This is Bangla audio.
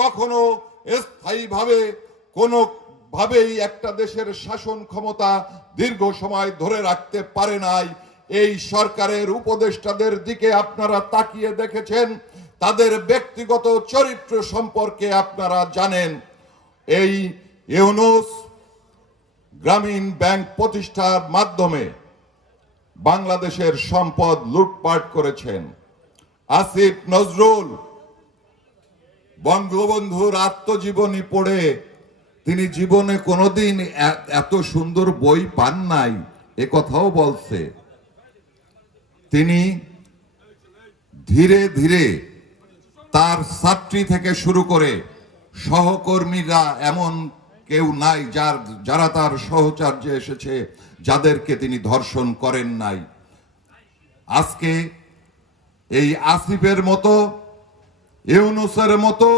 কখনো স্থায়ীভাবে কোনোভাবেই একটা দেশের শাসন ক্ষমতা দীর্ঘ সময় ধরে রাখতে পারে নাই। এই সরকারের উপদেষ্টাদের দিকে আপনারা তাকিয়ে দেখেছেন, তাদের ব্যক্তিগত চরিত্র সম্পর্কে আপনারা জানেন। এই ইউনূস গ্রামীণ ব্যাংক প্রতিষ্ঠার মাধ্যমে বাংলাদেশের সম্পদ লুটপাট করেছেন। আসিফ নজরুল বঙ্গবন্ধুর আত্মজীবনী পড়ে তিনি জীবনে কোনোদিন এত সুন্দর বই পান নাই এ কথাও বলছে। তিনি ধীরে ধীরে তার ছাত্রী থেকে শুরু করে সহকর্মীরা এমন কেউ নাই যারা তার সহচর্যে এসেছে যাদেরকে তিনি ধর্ষণ করেন নাই। আজকে এই আসিফের মতো, ইউনূসের মতো